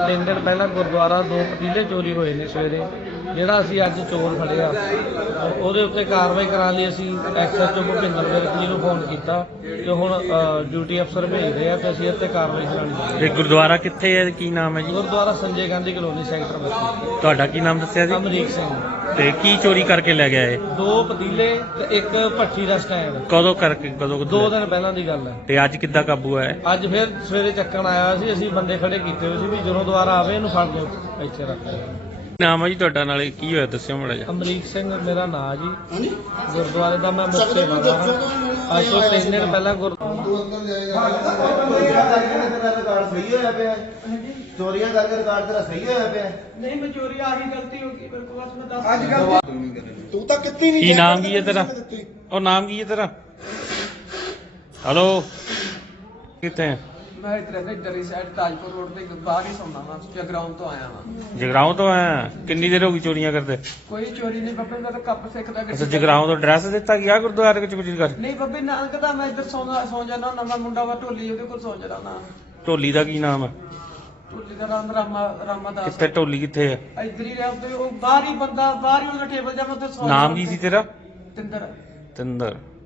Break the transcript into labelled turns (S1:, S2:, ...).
S1: 3 ਦਿਨ ਪਹਿਲਾਂ ਗੁਰਦੁਆਰਾ 2 ਪਤੀਲੇ ਚੋਰੀ ਹੋਏ ਨੇ ਸਵੇਰੇ, ਜਿਹੜਾ ਅਸੀਂ ਅੱਜ ਚੋਰ ਫੜਿਆ ਉਹਦੇ ਉੱਤੇ ਕਾਰਵਾਈ ਕਰਾਉਣ ਲਈ ਅਸੀਂ ਐਸਐਚਓ ਭੁਪਿੰਦਰ ਵਿਰਕ ਜੀ ਨੂੰ ਫੋਨ ਕੀਤਾ ਤੇ ਹੁਣ ਡਿਊਟੀ ਅਫਸਰ ਭੇਜ ਰਹੇ ਆ ਤੇ ਅਸੀਂ ਇੱਥੇ ਕਾਰਵਾਈ ਕਰਾਉਣੀ ਹੈ।
S2: ਗੁਰਦੁਆਰਾ ਕਿੱਥੇ ਹੈ, ਕੀ ਨਾਮ ਹੈ ਜੀ?
S1: Gurdwara Sanjay Gandhi colony sector 32।
S2: ਤੁਹਾਡਾ ਕੀ ਨਾਮ ਦੱਸਿਆ ਜੀ?
S1: ਅਮਰੀਕ ਸਿੰਘ।
S2: ਤੇ ਕੀ ਚੋਰੀ ਕਰਕੇ ਲੈ ਗਿਆ ਇਹ?
S1: 2 ਪਤੀਲੇ ਤੇ 1 ਭੱਠੀ ਦਾ ਸਟੈਂਡ।
S2: ਕਦੋਂ ਕਰਕੇ, ਕਦੋਂ?
S1: 2 ਦਿਨ ਪਹਿਲਾਂ ਦੀ ਗੱਲ ਹੈ।
S2: ਤੇ ਅੱਜ ਕਿੱਦਾਂ ਕਾਬੂ ਆਇਆ?
S1: ਅੱਜ ਫਿਰ ਸਵੇਰੇ ਚੱਕਣ ਆਇਆ ਸੀ, ਅਸੀਂ ਬੰਦੇ ਖੜੇ ਕੀਤੇ ਹੋਏ ਸੀ ਵੀ ਜਦੋਂ ਦੁਬਾਰਾ ਆਵੇ ਇਹਨੂੰ ਫੜ ਦਿਓ, ਇੱਥੇ ਰੱਖ ਦਿਓ।
S2: ਨਾਮ ਹੈ ਜੀ ਤੁਹਾਡਾ, ਨਾਲੇ ਕੀ ਹੋਇਆ ਦੱਸਿਓ ਮਾੜਾ ਜਿਹਾ।
S1: ਅਮਰੀਕ ਸਿੰਘ ਮੇਰਾ ਨਾਂ ਜੀ। ਗੁਰਦੁਆਰੇ ਦਾ ਮੈਂ ਮੁੱਖ ਸੇਵਾਦਾਰ ਹਾਂ। ਅੱਜ ਤੋਂ 3 ਦਿਨ ਪਹਿਲਾਂ
S3: ਚੋਰੀਆਂ ਕਰਕੇ ਰਿਕਾਰਡ ਤੇਰਾ ਸਹੀ ਹੋਇਆ ਪਿਆ।
S1: ਨਹੀਂ ਮੈਂ ਚੋਰੀ ਆ ਗਈ, ਗਲਤੀ ਹੋ ਗਈ ਮੇਰੇ ਕੋਲ, ਬਸ ਮੈਂ ਦੱਸ
S3: ਤੂੰ ਤਾਂ ਕਿੱਤੀ ਨਹੀਂ।
S2: ਕੀ ਨਾਮ ਕੀ ਹੈ ਤੇਰਾ? ਉਹ ਨਾਮ ਕੀ ਹੈ ਤੇਰਾ? ਹੈਲੋ, ਕਿੱਥੇ ਹੈ?
S1: ਮੈਂ ਇੱਧਰ ਹੀ ਸਾਈਡ ਤਾਜਪੁਰ ਰੋਡ ਤੇ ਬਾਹਰ ਹੀ ਸੌਂਦਾ ਹਾਂ, ਜਗਰਾਉਂ ਤੋਂ ਆਇਆ ਹਾਂ।
S2: ਜਗਰਾਉਂ ਤੋਂ ਆਇਆ? ਕਿੰਨੀ ਦੇਰ ਹੋ ਗਈ ਚੋਰੀਆਂ ਕਰਦੇ?
S1: ਕੋਈ ਚੋਰੀ ਨਹੀਂ ਬੱਬੇ, ਮੈਂ ਤਾਂ ਕੱਪ ਸਿੱਖਦਾ।
S2: ਅੱਛਾ, ਜਗਰਾਉਂ ਤੋਂ ਐਡਰੈਸ ਦਿੱਤਾ ਗਿਆ ਗੁਰਦੁਆਰੇ ਵਿੱਚ ਕੁਝ ਕਰ?
S1: ਨਹੀਂ ਬੱਬੇ, ਨਾਨਕ ਦਾ ਮੈਂ ਇੱਧਰ ਸੌਂ ਜਾਣਾ। ਨਵਾਂ ਮੁੰਡਾ ਵਾ ਢੋਲੀ, ਉਹਦੇ ਕੋਲ ਸੌਂ ਜਾਣਾ ਨਾ।
S2: ਢੋਲੀ ਦਾ ਕੀ ਨਾਮ ਹੈ?
S1: ਢੋਲੀ ਦਾ ਨਾਮ ਰਾਮਾਦਾਸ।
S2: ਕਿੱਥੇ ਢੋਲੀ ਕਿੱਥੇ ਹੈ?
S1: ਇੱਧਰ ਹੀ ਰਿਹਾ ਤੇ ਉਹ ਬਾਹਰ ਹੀ ਬੰਦਾ, ਬਾਹਰ ਹੀ ਉਹਦਾ ਟੇਬਲ ਜਾਂ ਮੈਂ ਉੱਥੇ ਸੌਂ
S2: ਨਾਮ ਕੀ ਸੀ ਤੇਰਾ?
S1: ਤਿੰਦਰ।
S2: ਤਿੰਦਰ।